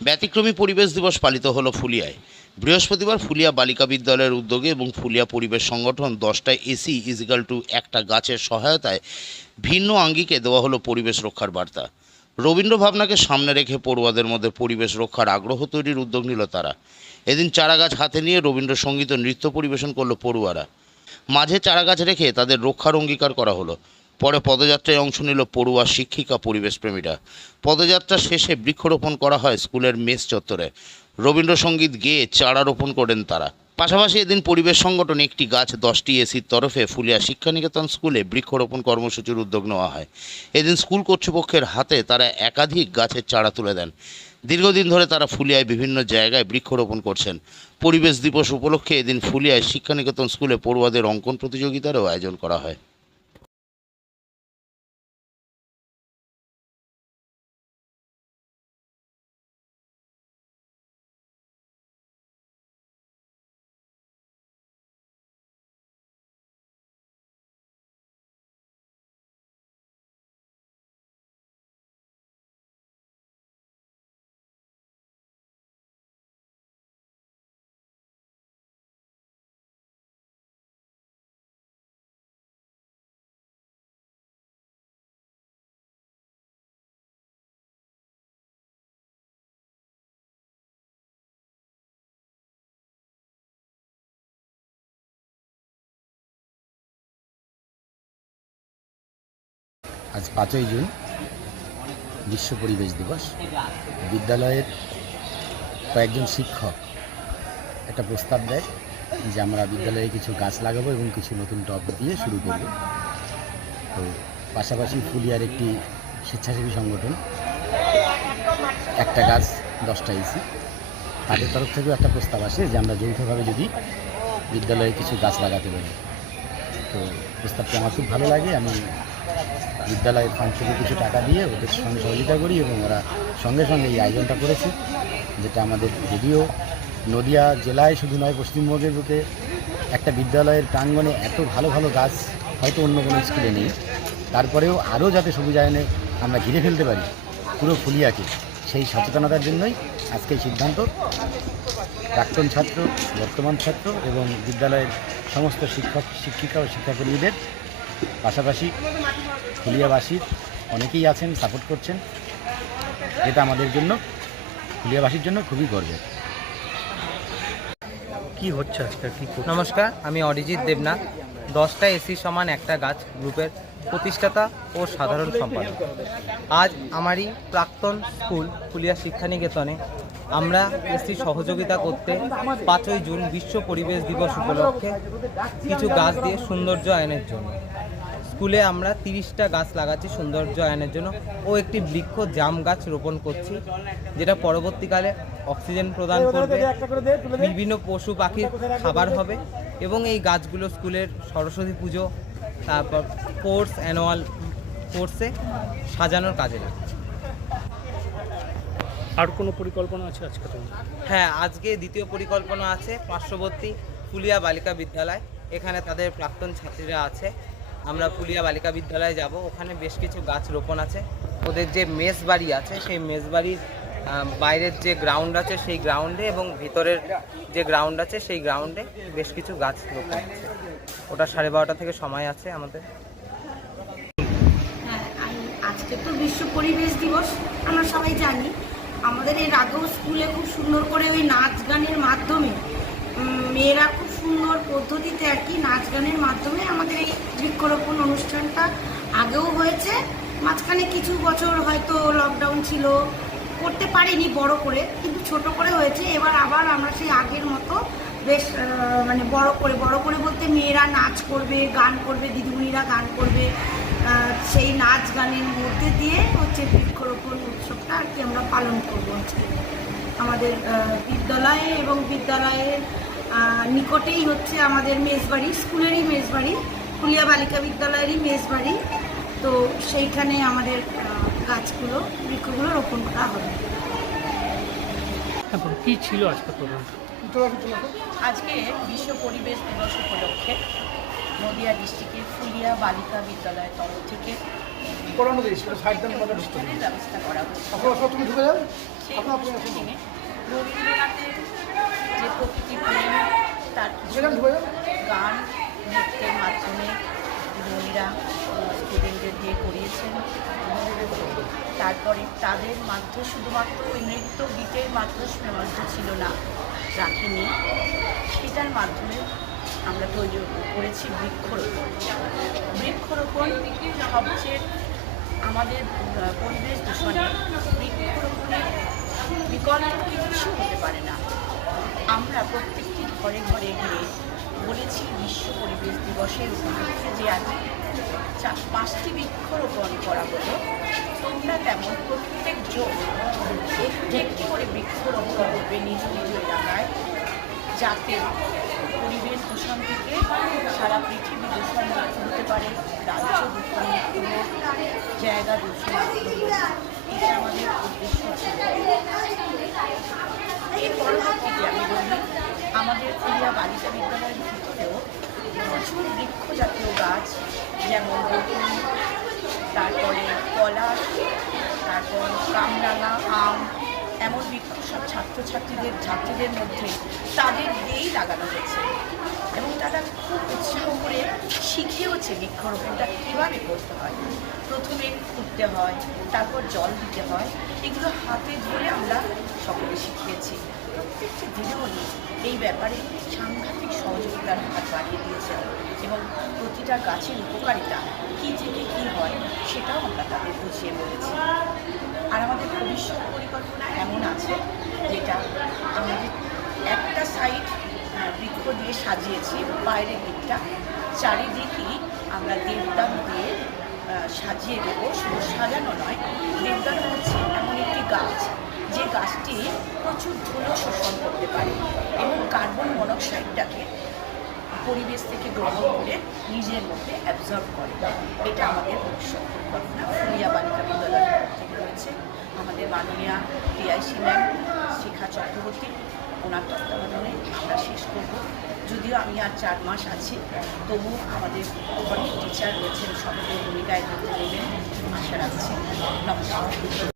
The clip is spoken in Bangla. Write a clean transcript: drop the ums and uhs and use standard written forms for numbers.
ব্যতিক্রমী পরিবেশ দিবস পালিত হলো ফুলিয়ায়। বৃহস্পতিবার ফুলিয়া বালিকা বিদ্যালয়ের উদ্যোগে এবং ফুলিয়া পরিবেশ সংগঠন 10টা এসি ইজিক্যাল টু একটা গাছের সহায়তায় ভিন্ন আঙ্গিকে দেওয়া হলো পরিবেশ রক্ষার বার্তা। রবীন্দ্র ভাবনাকে সামনে রেখে পড়ুয়াদের মধ্যে পরিবেশ রক্ষার আগ্রহ তৈরির উদ্যোগ নিল তারা। এদিন চারাগাছ হাতে নিয়ে রবীন্দ্রসঙ্গীত ও নৃত্য পরিবেশন করলো পড়ুয়ারা। মাঝে চারাগাছ রেখে তাদের রক্ষার অঙ্গীকার করা হলো। পরে পদযাত্রায় অংশ নিল পড়ুয়া, শিক্ষিকা, পরিবেশপ্রেমীরা। পদযাত্রা শেষে বৃক্ষরোপণ করা হয় স্কুলের মেস চত্বরে। রবীন্দ্রসঙ্গীত গেয়ে চারা রোপণ করেন তারা। পাশাপাশি এদিন পরিবেশ সংগঠন একটি গাছ 10টি এসির তরফে ফুলিয়া শিক্ষানিকেতন স্কুলে বৃক্ষরোপণ কর্মসূচির উদ্যোগ নেওয়া হয়। এদিন স্কুল কর্তৃপক্ষের হাতে তারা একাধিক গাছের চারা তুলে দেন। দীর্ঘদিন ধরে তারা ফুলিয়ায় বিভিন্ন জায়গায় বৃক্ষরোপণ করছেন। পরিবেশ দিবস উপলক্ষে এদিন ফুলিয়ায় শিক্ষানিকেতন স্কুলে পড়ুয়াদের অঙ্কন প্রতিযোগিতারও আয়োজন করা হয়। আজ 5ই জুন বিশ্ব পরিবেশ দিবস। বিদ্যালয়ের কয়েকজন শিক্ষক একটা প্রস্তাব দেয় যে আমরা বিদ্যালয়ে কিছু গাছ লাগাবো এবং কিছু নতুন টব দিয়ে শুরু করব। তো পাশাপাশি ফুলিয়ার একটি স্বেচ্ছাসেবী সংগঠন একটা গাছ 10টা এসি, তাদের তরফ থেকেও একটা প্রস্তাব আসে যে আমরা যৌথভাবে যদি বিদ্যালয়ে কিছু গাছ লাগাতে পারি। তো প্রস্তাবটা আমার খুব ভালো লাগে। আমি বিদ্যালয়ের ফান্ড থেকে কিছু টাকা দিয়ে ওদের সঙ্গে সহযোগিতা করি এবং ওরা সঙ্গে সঙ্গে এই আয়োজনটা করেছে, যেটা আমাদের যদিও নদিয়া জেলায় শুধু নয়, পশ্চিমবঙ্গের বুকে একটা বিদ্যালয়ের প্রাঙ্গণে এত ভালো ভালো গাছ হয়তো অন্য কোনো স্কুলে নেই। তারপরেও আরও যাতে সবুজায়নে আমরা ঘিরে ফেলতে পারি পুরো ফুলিয়াকে, সেই সচেতনতার জন্যই আজকে এই সিদ্ধান্ত। প্রাক্তন ছাত্র, বর্তমান ছাত্র এবং বিদ্যালয়ের সমস্ত শিক্ষক, শিক্ষিকা ও শিক্ষাকর্মীদের পাশাপাশি ফুলিয়াবাসীর অনেকেই আছেন, সাপোর্ট করছেন। এটা আমাদের জন্য, ফুলিয়াবাসীর জন্য খুবই গর্বের। কি হচ্ছে আজকে? নমস্কার, আমি অরিজিৎ দেবনাথ, 10টা এসি সমান একটা গাছ গ্রুপের প্রতিষ্ঠাতা ও সাধারণ সম্পাদক। আজ আমারই প্রাক্তন স্কুল ফুলিয়া শিক্ষানিকেতনে আমরা এসি সহযোগিতা করতে 5ই জুন বিশ্ব পরিবেশ দিবস উপলক্ষে কিছু গাছ দিয়ে সৌন্দর্য আয়নের জন্য স্কুলে আমরা 30টা গাছ লাগাচ্ছি সৌন্দর্য আয়নের জন্য, ও একটি বৃক্ষ জাম গাছ রোপণ করছি, যেটা পরবর্তীকালে অক্সিজেন প্রদান করবে, বিভিন্ন পশু পাখির খাবার হবে এবং এই গাছগুলো স্কুলের সরস্বতী পুজো, তারপর কোর্স, অ্যানুয়াল কোর্সে সাজানোর কাজে লাগে। আর কোনো পরিকল্পনা আছে আজকে? হ্যাঁ, আজকে দ্বিতীয় পরিকল্পনা আছে। পার্শ্ববর্তী ফুলিয়া বালিকা বিদ্যালয়, এখানে তাদের প্রাক্তন ছাত্রীরা আছে। আমরা ফুলিয়া বালিকা বিদ্যালয়ে যাব, ওখানে বেশ কিছু গাছ রোপণ আছে। ওদের যে মেস বাড়ি আছে সেই মেস বাড়ির বাইরের যে গ্রাউন্ড আছে সেই গ্রাউন্ডে এবং ভিতরের যে গ্রাউন্ড আছে সেই গ্রাউন্ডে বেশ কিছু গাছ রোপণ আছে। ওটা 12:30 থেকে সময় আছে আমাদের। হ্যাঁ, আজকে তো বিশ্ব পরিবেশ দিবস, আমরা সবাই জানি। আমাদের এর আগেও স্কুলে খুব সুন্দর করে ওই নাচ গানের মাধ্যমে মেয়েরা খুব সুন্দর পদ্ধতিতে আর কি নাচ গানের মাধ্যমে আমাদের এই বৃক্ষরোপণ অনুষ্ঠানটা আগেও হয়েছে। মাঝখানে কিছু বছর হয়তো লকডাউন ছিল, করতে পারিনি বড় করে, কিন্তু ছোট করে হয়েছে। এবার আবার আমরা সেই আগের মতো বেশ মানে বড় করে বলতে মেয়েরা নাচ করবে, গান করবে, দিদিমণিরা গান করবে। সেই নাচ গানের মধ্যে দিয়ে হচ্ছে বৃক্ষরোপণ উৎসবটা আর কি আমরা পালন করবো আজকে আমাদের বিদ্যালয়ে। এবং বিদ্যালয়ের নিকটেই হচ্ছে আমাদের মেসবাড়ি, স্কুলেরই মেসবাড়ি, ফুলিয়া বালিকা বিদ্যালয়েরই মেসবাড়ি। তো সেইখানে আমাদের গাছগুলো, বৃক্ষগুলো রোপণ করা হবে। কি ছিল আজকে প্রোগ্রাম? আজকে বিশ্ব পরিবেশ দিবস উপলক্ষে নদিয়া ডিস্ট্রিক্টের ফুলিয়া বালিকা বিদ্যালয়ের তরফ থেকে ফুলের ব্যবস্থা করা হচ্ছে সেই অনুষ্ঠানে রবীন্দ্রনাথের যে প্রকৃতি প্রেম তার কিছু গান নৃত্যের মাধ্যমে দিদিমণিরা স্টুডেন্টদের দিয়ে করিয়েছেন। তারপরে তাদের মাধ্যমে শুধুমাত্র ওই নৃত্য গীতের মাধ্যমে সীমাবদ্ধ ছিল না, রাখিনি, সেটার মাধ্যমে আমরা তৈরি করেছি বৃক্ষরোপণ। বৃক্ষরোপণ সবচেয়ে আমাদের পরিবেশ দূষণে বৃক্ষরোপণের বিকল্প কিছু হতে পারে না। আমরা প্রত্যেকটি ঘরে ঘরে গিয়ে বলেছি বিশ্ব পরিবেশ দিবসের উপলক্ষে যে আজ 5টি বৃক্ষরোপণ করা হলো, তোমরা তেমন প্রত্যেকজন একটি করে বৃক্ষরোপণ করবে নিজ নিজ এলাকায়, যাতে পরিবেশ দূষণ থেকে সারা পৃথিবী দূষণ হতে পারে, রাজ্য দূষণ, জায়গা দূষণ। এটা আমাদের উদ্দেশ্য ছিল। এর পরবর্তীতে আমি বলি, আমাদের ফুলিয়া বালিকা বিদ্যালয়ের ভিতরেও প্রচুর বৃক্ষ জাতীয় গাছ, যেমন বকুল, তারপরে পলাশ, তারপর কামরাঙা, আম, এমন বৃক্ষ সব ছাত্রীদের মধ্যে তাদের দিয়েই লাগানো হয়েছে এবং তারা খুব উৎসাহ করে শিখিয়েওছে বৃক্ষরোপণটা কীভাবে করতে হয়। প্রথমে খুঁড়তে হয়, তারপর জল দিতে হয়, এগুলো হাতে ধরে আমরা সকলে শিখিয়েছি। প্রত্যেকটি দিদিমণি এই ব্যাপারে সাংঘাতিক সহযোগিতার হাত বাড়িয়ে দিয়েছেন এবং প্রতিটা গাছের উপকারিতা কী থেকে কী হয় সেটাও আমরা তাদের বুঝিয়ে বলেছি। আর আমাদের ভবিষ্যৎ পরিকল্পনা এমন আছে, যেটা আমাদের একটা সাইড বৃক্ষ দিয়ে সাজিয়েছি, বাইরের দিকটা চারিদিকই আমরা দেবদান দিয়ে সাজিয়ে দেবো। শুধু সাজানো নয়, দেবদান হচ্ছে এমন একটি গাছ যে গাছটি প্রচুর ধুলো শোষণ করতে পারে এবং কার্বন মনোক্সাইডটাকে পরিবেশ থেকে গ্রহণ করে নিজের মধ্যে অ্যাবজর্ব করে। এটা আমাদের ভবিষ্যৎ পরিকল্পনা ফুলিয়া বালিকা বিদ্যালয়ের থেকে রয়েছে। আমাদের মাননীয়া টিআইসি ম্যাম শিখা চক্রবর্তী, ওনার তত্ত্বাবধানে আমরা শেষ করব। যদিও আমি আর 4 মাস আছি, তবু আমাদের অনেক টিচার রয়েছেন সক্রিয় ভূমিকায় করতে দেবেন আশা রাখছি। নমস্কার।